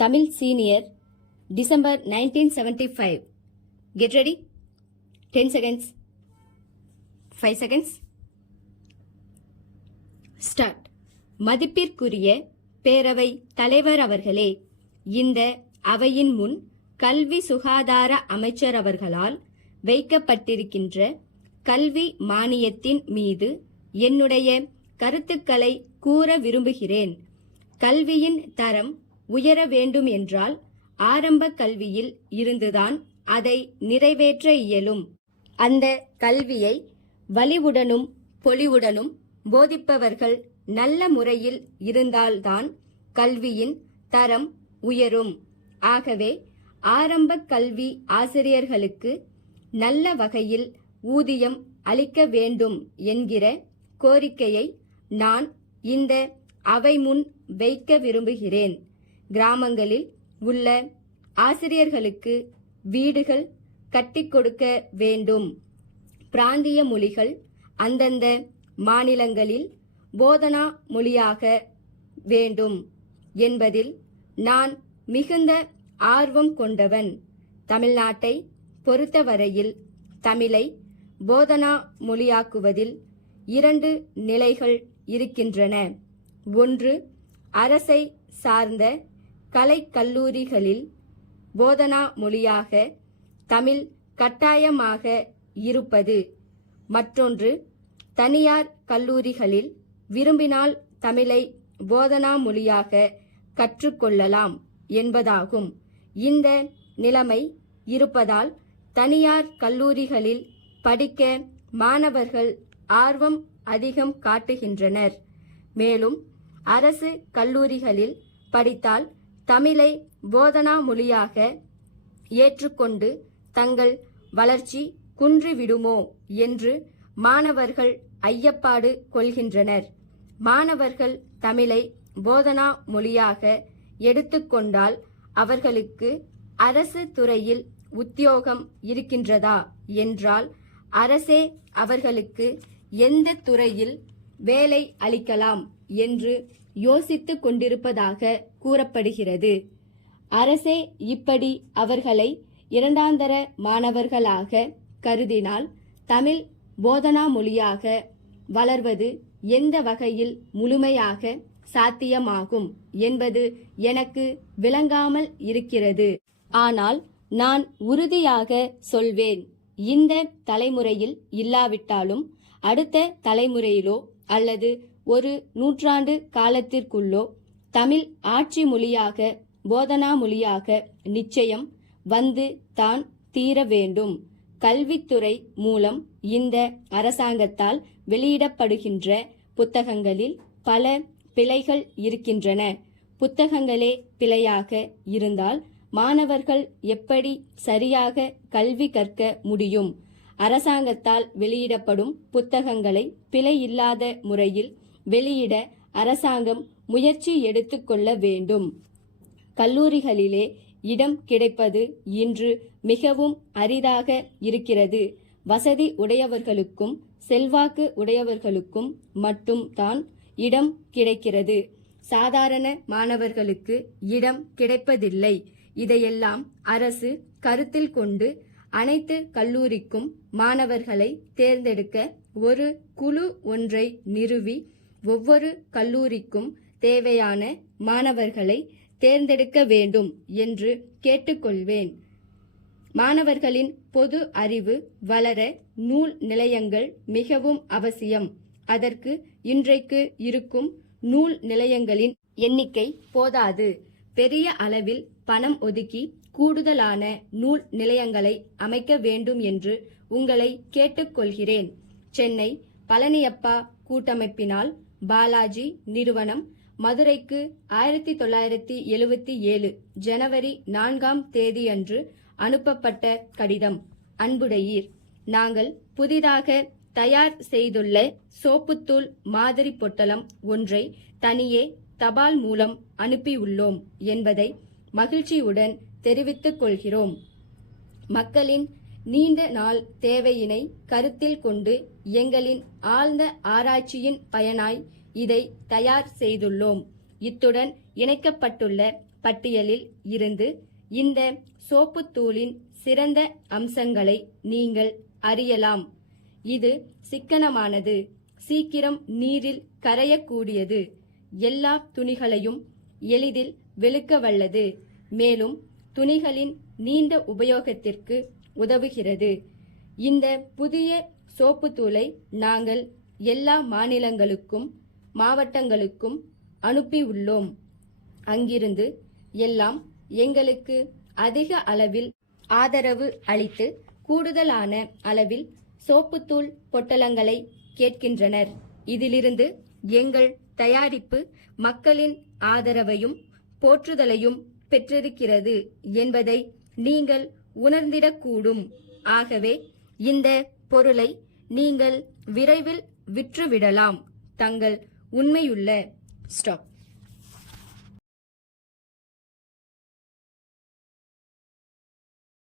Tamil Senior, December 1975. Get ready. 10 seconds. 5 seconds. Start. மதிப்பிற்குரிய பேரவை தலைவர் அவர்களே, இந்த அவையின் முன் கல்வி சுகாதார அமைச்சர் அவர்களால் வைக்கப்பட்டிருக்கின்ற கல்வி மானியத்தின் மீது என்னுடைய கருத்துக்களை கூற விரும்புகிறேன். கல்வியின் தரம் உயர வேண்டும் என்றால் ஆரம்ப கல்வியில் இருந்துதான் அதை நிறைவேற்ற இயலும். அந்த கல்வியை வலிவுடனும் பொலிவுடனும் போதிப்பவர்கள் நல்ல முறையில் இருந்தால்தான் கல்வியின் தரம் உயரும். ஆகவே ஆரம்ப கல்வி ஆசிரியர்களுக்கு நல்ல வகையில் ஊதியம் அளிக்க வேண்டும் என்கிற கோரிக்கையை நான் இந்த அவை முன் வைக்க விரும்புகிறேன். கிராமங்களில் உள்ள ஆசிரியர்களுக்கு வீடுகள் கட்டிக் கொடுக்க வேண்டும். பிராந்திய மொழிகள் அந்தந்த மாநிலங்களில் போதனா மொழியாக வேண்டும் என்பதில் நான் மிகுந்த ஆர்வம் கொண்டவன். தமிழ்நாட்டை பொறுத்தவரையில் தமிழை போதனா மொழியாக்குவதில் 2 நிலைகள் இருக்கின்றன. ஒன்று, அரசை சார்ந்த கலைக்கல்லூரிகளில் போதனா மொழியாக தமிழ் கட்டாயமாக இருப்பது. மற்றொன்று, தனியார் கல்லூரிகளில் விரும்பினால் தமிழை போதனா மொழியாக கற்றுக்கொள்ளலாம் என்பதாகும். இந்த நிலைமை இருப்பதால் தனியார் கல்லூரிகளில் படிக்க மாணவர்கள் ஆர்வம் அதிகம் காட்டுகின்றனர். மேலும் அரசு கல்லூரிகளில் படித்தால் தமிழை போதனா மொழியாக ஏற்றுக்கொண்டு தங்கள் வளர்ச்சி குன்றிவிடுமோ என்று மாணவர்கள் ஐயப்பாடு கொள்கின்றனர். மாணவர்கள் தமிழை போதனா மொழியாக எடுத்துக்கொண்டால் அவர்களுக்கு அரசு துறையில் உத்தியோகம் இருக்கின்றதா என்றால் அரசே அவர்களுக்கு எந்த துறையில் வேலை அளிக்கலாம் என்று யோசித்துக் கொண்டிருப்பதாக கூறப்படுகிறது. அரசே இப்படி அவர்களை இரண்டாந்தர மாணவர்களாக கருதினால் தமிழ் போதனா மொழியாக வளர்வது எந்த வகையில் முழுமையாக சாத்தியமாகும் என்பது எனக்கு விளங்காமல் இருக்கிறது. ஆனால் நான் உறுதியாக சொல்வேன், இந்த தலைமுறையில் இல்லாவிட்டாலும் அடுத்த தலைமுறையிலோ அல்லது ஒரு நூற்றாண்டு காலத்திற்குள்ளோ தமிழ் ஆட்சி மொழியாக போதனா மொழியாக நிச்சயம் வந்து தான் தீர வேண்டும். கல்வித்துறை மூலம் இந்த அரசாங்கத்தால் வெளியிடப்படுகின்ற புத்தகங்களில் பல பிழைகள் இருக்கின்றன. புத்தகங்களே பிழையாக இருந்தால் மாணவர்கள் எப்படி சரியாக கல்வி கற்க முடியும்? அரசாங்கத்தால் வெளியிடப்படும் புத்தகங்களை பிழை இல்லாத முறையில் வெளியிட அரசாங்கம் முயற்சி எடுத்துக்கொள்ள வேண்டும். கல்லூரிகளிலே இடம் கிடைப்பது இன்று மிகவும் அரிதாக இருக்கிறது. வசதி உடையவர்களுக்கும் செல்வாக்கு உடையவர்களுக்கும் மட்டும் தான் இடம் கிடைக்கிறது. சாதாரண மாணவர்களுக்கு இடம் கிடைப்பதில்லை. இதையெல்லாம் அரசு கருத்தில் கொண்டு அனைத்து கல்லூரிக்கும் மாணவர்களை தேர்ந்தெடுக்க ஒரு குழு ஒன்றை நிறுவி ஒவ்வொரு கல்லூரிக்கும் தேவையான மாணவர்களை தேர்ந்தெடுக்க வேண்டும் என்று கேட்டுக்கொள்வேன். மாணவர்களின் பொது அறிவு வளர நூல் நிலையங்கள் மிகவும் அவசியம். அதற்கு இன்றைக்கு இருக்கும் நூல் நிலையங்களின் எண்ணிக்கை போதாது. பெரிய அளவில் பணம் ஒதுக்கி கூடுதலான நூல் நிலையங்களை அமைக்க வேண்டும் என்று உங்களை கேட்டுக்கொள்கிறேன். சென்னை பழனியப்பா கூட்டமைப்பினால் பாலாஜி நிறுவனம் மதுரைக்கு 1977 ஜனவரி 4ஆம் தேதியன்று அனுப்பப்பட்ட கடிதம். அன்புடையீர், நாங்கள் புதிதாக தயார் செய்துள்ள சோப்புத்தூள் மாதிரி பொட்டலம் ஒன்றை தனியே தபால் மூலம் அனுப்பியுள்ளோம் என்பதை மகிழ்ச்சியுடன் தெரிவித்துக் கொள்கிறோம். மக்களின் நீண்ட நாள் தேவையினை கருத்தில் கொண்டு எங்களின் ஆழ்ந்த ஆராய்ச்சியின் பயனாய் இதை தயார் செய்துள்ளோம். இத்துடன் இணைக்கப்பட்டுள்ள பட்டியலில் இருந்து இந்த சோப்புத்தூளின் சிறந்த அம்சங்களை நீங்கள் அறியலாம். இது சிக்கனமானது, சீக்கிரம் நீரில் கரையக்கூடியது, எல்லா துணிகளையும் எளிதில் வெளுக்க வல்லது, மேலும் துணிகளின் நீண்ட உபயோகத்திற்கு உதவுகிறது. இந்த புதிய சோப்புத்தூளை நாங்கள் எல்லா மாநிலங்களுக்கும் மாவட்டங்களுக்கும் அனுப்பியுள்ளோம். அங்கிருந்து எல்லாம் எங்களுக்கு அதிக அளவில் ஆதரவு அளித்து கூடுதலான அளவில் சோப்புத்தூள் பொட்டலங்களை கேட்கின்றனர். இதிலிருந்து எங்கள் தயாரிப்பு மக்களின் ஆதரவையும் போற்றுதலையும் பெற்றிருக்கிறது என்பதை நீங்கள் உணர்ந்திடக்கூடும். ஆகவே இந்த பொருளை நீங்கள் விரைவில் விற்றுவிடலாம். தங்கள் உண்மையுள்ள ஸ்டாக்